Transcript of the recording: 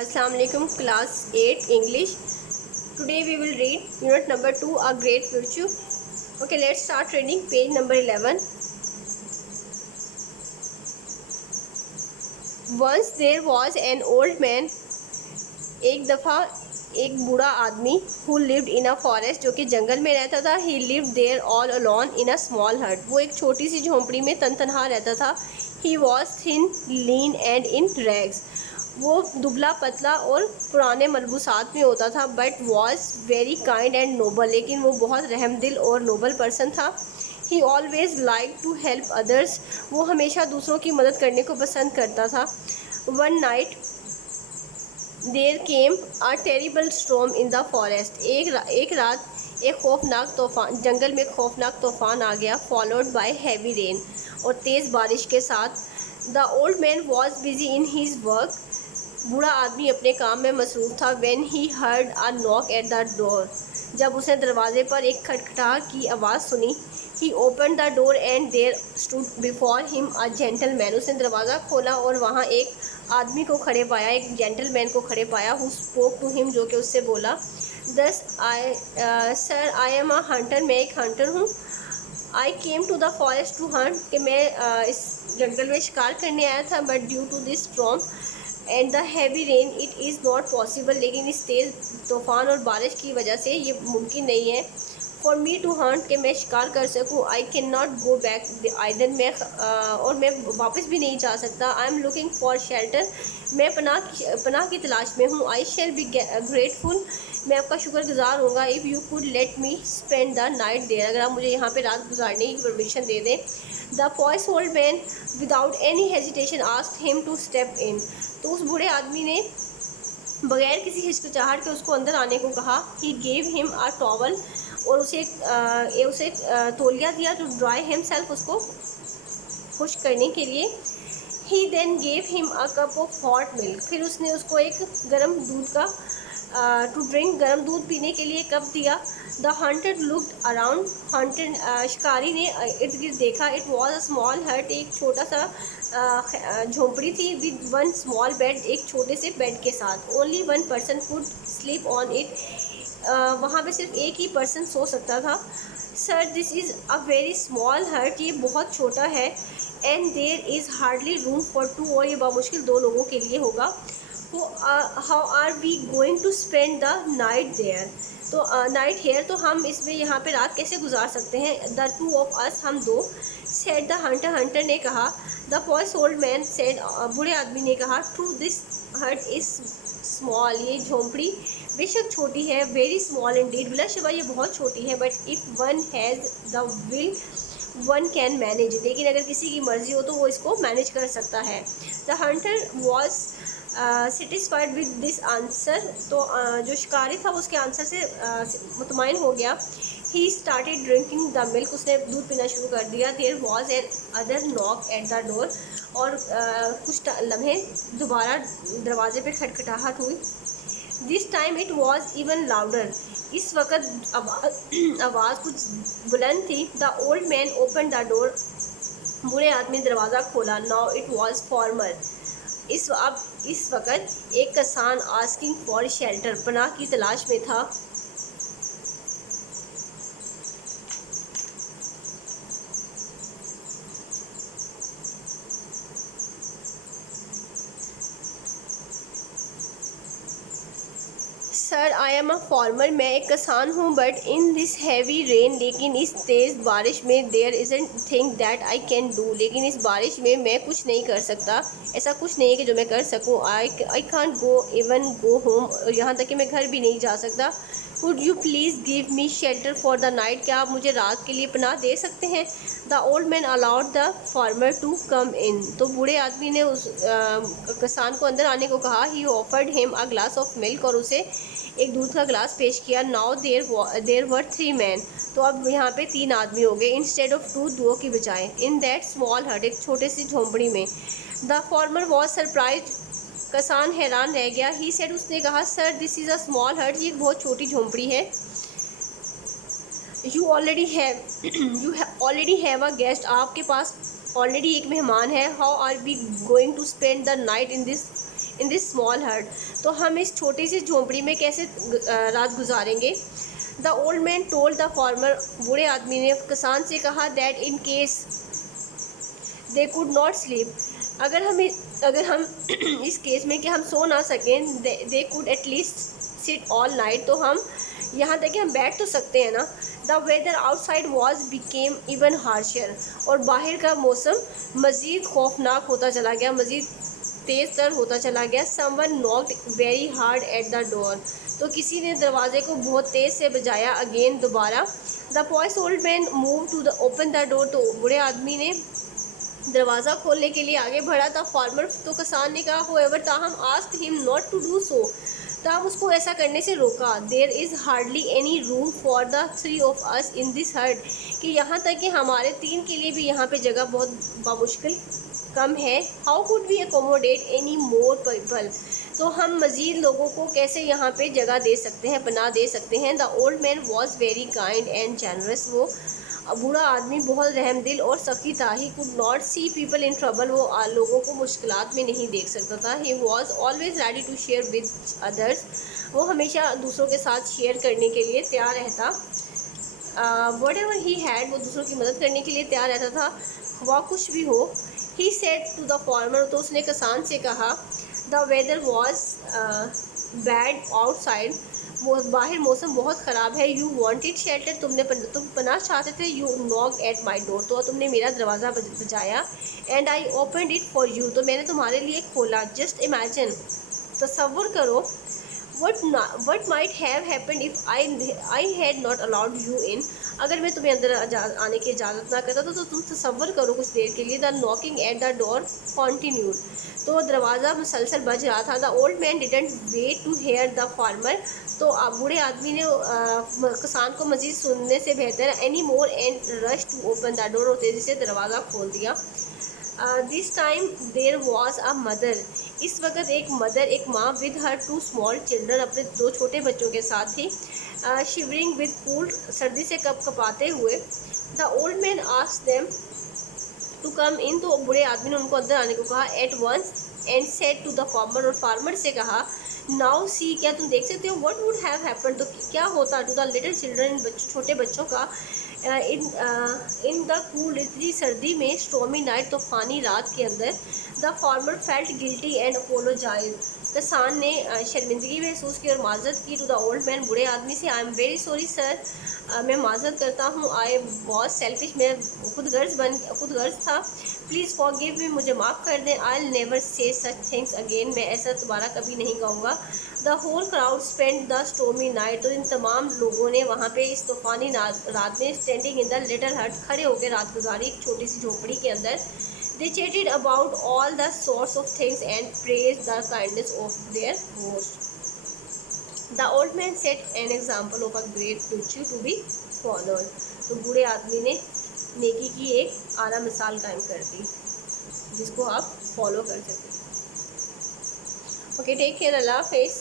Assalamu alaikum, class 8 English. Today we will read unit number 2, A Great Virtue. Okay, let's start reading page number 11. Once there was an old man. एक दफ़ा एक बूढ़ा आदमी who lived in a forest, जो कि जंगल में रहता था. He lived there all alone in a small hut. वो एक छोटी सी झोंपड़ी में तनतनहा रहता था. He was thin, lean and in rags. वो दुबला पतला और पुराने मलबूसात में होता था. But was very kind and noble, लेकिन वो बहुत रहमदिल और नोबल पर्सन था. He always like to help others, वो हमेशा दूसरों की मदद करने को पसंद करता था. One night there came a terrible storm in the forest. एक रात एक खौफनाक तूफ़ान, जंगल में खौफनाक तूफ़ान आ गया. फॉलोड बाय हैवी रेन, और तेज़ बारिश के साथ. The old man was busy in his work, बूढ़ा आदमी अपने काम में मसरूफ़ था. When he heard a knock at the door, जब उसने दरवाजे पर एक खटखटाहट की आवाज़ सुनी. He open the door and there stood before him a gentleman. उसने दरवाज़ा खोला और वहाँ एक आदमी को खड़े पाया, एक जेंटलमैन को खड़े पाया. हु स्पोक टू हिम, जो कि उससे बोला. Sir I am a hunter, मैं एक हंटर हूँ. I came to the forest to hunt, कि मैं इस जंगल में शिकार करने आया था. But due to this storm and the heavy rain it is not possible, लेकिन इस तेज़ तूफ़ान और बारिश की वजह से ये मुमकिन नहीं है. फॉर मी टू हंट, कि मैं शिकार कर सकूँ. I can not go back either, मैं और मैं वापस भी नहीं जा सकता. I am looking for shelter, मैं पनाह की तलाश में हूँ. आई शैल बी ग्रेटफुल, मैं आपका शुक्रगुजार होगा. If you could let me spend the night there, अगर आप मुझे यहाँ पे रात गुजारने की परमिशन दे दें. The pious old man without any hesitation asked him to step in, तो उस बूढ़े आदमी ने बगैर किसी हिचकिचाहट के उसको अंदर आने को कहा. He gave him a towel, और उसे तौलिया दिया. टू ड्राई हिमसेल्फ, उसको खुश करने के लिए. He then gave him a cup of hot milk, फिर उसने उसको एक गर्म दूध का टू ड्रिंक, गर्म दूध पीने के लिए कप दिया. द हंटर लुक्ड अराउंड, शिकारी ने इर्द गिर्द देखा. इट वॉज अ स्मॉल हट, एक छोटा सा झोंपड़ी थी. विद वन स्मॉल बेड, एक छोटे से बेड के साथ. Only one person could sleep on it, वहाँ पे सिर्फ एक ही पर्सन सो सकता था. Sir this is a very small hut, ये बहुत छोटा है. And there is hardly room for two, और ये बामुश्किल दो लोगों के लिए होगा. How are we going to spend the night there, tonight here, तो हम इसमें यहाँ पे रात कैसे गुजार सकते हैं. द टू ऑफ अस, हम दो. सेड द हंटर, हंटर ने कहा. The pious old man said, बूढ़े आदमी ने कहा. ट्रू दिस हट इज़ स्मॉल, ये झोंपड़ी बेशक छोटी है. वेरी स्मॉल इंडीड, बिलाशुबा ये बहुत छोटी है. But if one has the will one can manage, लेकिन अगर किसी की मर्ज़ी हो तो वो इसको मैनेज कर सकता है. The Hunter was satisfied with this answer, तो जो शिकारी था उसके आंसर से मुतमईन हो गया. He started drinking the milk, उसने दूध पीना शुरू कर दिया. There was another knock at the door, और कुछ लम्हे दोबारा दरवाजे पे खटखटाहट हुई. This time it was even louder, इस वक्त आवाज़ कुछ बुलंद थी. The old man open the door, बूढ़े आदमी ने दरवाज़ा खोला. नाउ इट वॉज फॉर्मर, इस वक्त एक किसान आस्किंग फॉर शेल्टर, पनाह की तलाश में था. Sir I am a farmer, मैं एक किसान हूँ. But in this heavy rain, लेकिन इस तेज़ बारिश में. There isn't thing that I can do, लेकिन इस बारिश में मैं कुछ नहीं कर सकता. ऐसा कुछ नहीं है कि जो मैं कर सकूँ. आई कांट गो होम, और यहाँ तक कि मैं घर भी नहीं जा सकता. Would you please give me shelter for the night, क्या आप मुझे रात के लिए पनाह दे सकते हैं. The old man allowed the farmer to come in, तो बूढ़े आदमी ने उस किसान को अंदर आने को कहा. ही offered him a glass of milk, और उसे एक दूध का ग्लास पेश किया. नाउ देयर वर 3 मैन, तो अब यहाँ पे 3 आदमी हो गए. इंस्टेड ऑफ 2, 2 की बजाय. इन दैट स्मॉल हट, एक छोटे सी झोंपड़ी में. द फार्मर वॉज सरप्राइज, किसान हैरान रह गया. ही सेड, उसने कहा. Sir this is a small hut, ये एक बहुत छोटी झोंपड़ी है. You already have a guest, आपके पास ऑलरेडी एक मेहमान है. How are we going to spend the night in this in this small hut, तो हम इस छोटी सी झोंपड़ी में कैसे रात गुजारेंगे। The old man told the farmer, बूढ़े आदमी ने किसान से कहा, that in case they could not sleep, अगर हम इस केस में कि हम सो ना सकें, they could at least sit all night, तो हम यहाँ तक कि हम बैठ तो सकते हैं ना। The weather outside was became even harsher, और बाहर का मौसम मज़ीद खौफनाक होता चला गया, मज़ीद तेज़ तर होता चला गया। Someone knocked very hard at the door, तो किसी ने दरवाजे को बहुत तेज़ से बजाया अगेन, दोबारा। The pious old man move to the open the door, तो बूढ़े आदमी ने दरवाज़ा खोलने के लिए आगे बढ़ा था। फार्मर, तो किसान ने कहा, होएवर, ताहम asked him not to do so, ताहम उसको ऐसा करने से रोका। There is hardly any room for the 3 of us in this hut, कि यहाँ तक कि हमारे 3 के लिए भी यहाँ पे जगह बहुत बामुश्किल कम है। How could we accommodate any more people, तो हम मज़ीद लोगों को कैसे यहाँ पे जगह दे सकते हैं, बना दे सकते हैं। The old man was very kind and generous, वो बूढ़ा आदमी बहुत रहमदिल और सखी था। He could not see people in trouble, वो लोगों को मुश्किलात में नहीं देख सकता था। He was always ready to share with others, वो हमेशा दूसरों के साथ शेयर करने के लिए तैयार रहता। वट एवर ही हैड, वो दूसरों की मदद करने के लिए तैयार रहता था, वह कुछ भी हो। He said to the farmer, तो उसने किसान से कहा, the weather was bad outside, वो बाहर मौसम बहुत ख़राब है। यू वांटेड शेल्टर, तुम पनाह चाहते थे। You knock at my door, तो तुमने मेरा दरवाज़ा बजाया। And I opened it for you, तो मैंने तुम्हारे लिए खोला। जस्ट इमेजिन, तसव्वुर करो, what might have happened if I had not allowed you in, अगर मैं तुम्हें अंदर आने की इजाज़त ना करता, तो तुम तसव्वुर करो कुछ देर के लिए। The knocking at the door continued, तो दरवाज़ा मुसलसल बज रहा था। The old man didn't wait to hear the farmer, तो बूढ़े आदमी ने किसान को मज़ीद सुनने से बेहतर any more and rush to open the door, और तेज़ी से दरवाज़ा खोल दिया। This time there was a mother, इस वक्त एक मदर, एक माँ, विद हर 2 स्मॉल चिल्ड्रन, अपने 2 छोटे बच्चों के साथ थी। शिवरिंग विद कोल्ड, सर्दी से कपाते हुए। The old man asked them to come in, तो बूढ़े आदमी ने उनको अंदर आने को कहा। At once and said to the farmer, और फार्मर से कहा, नाउ सी, क्या तुम देख सकते हो, व्हाट वुड हैव हैपेंड, तो क्या होता टू द लिटिल चिल्ड्रन, छोटे बच्चों का, इन द कूल, इतनी सर्दी में, स्टॉर्मी नाइट, तूफानी रात के अंदर। The farmer felt guilty and apologise, किसान ने शर्मिंदगी महसूस की और माजरत की। टू द ओल्ड मैन, बूढ़े आदमी से, I am very sorry sir, मैं माजरत करता हूँ। आई वॉज सेल्फिश, मैं खुदगर्ज था। प्लीज़ फॉरगिव मी, मुझे माफ़ कर दें। I will never say such things again, मैं ऐसा दोबारा कभी नहीं कहूँगा। The whole crowd spend the stormy night, तो इन तमाम लोगों ने वहाँ पे इस तूफ़ानी रात में स्टैंडिंग इन द लिटिल हट, खड़े होकर रात गुजारी एक छोटी सी झोपड़ी के अंदर। They chatted about all the sorts of things and praise the kindness of their host. The old man set an example of a great virtue to be followed, तो बूढ़े आदमी ने नेकी की एक आला मिसाल कायम कर दी जिसको आप फॉलो कर सकते हैं। ओके, टेक केयर, अल्लाह हाफिज़।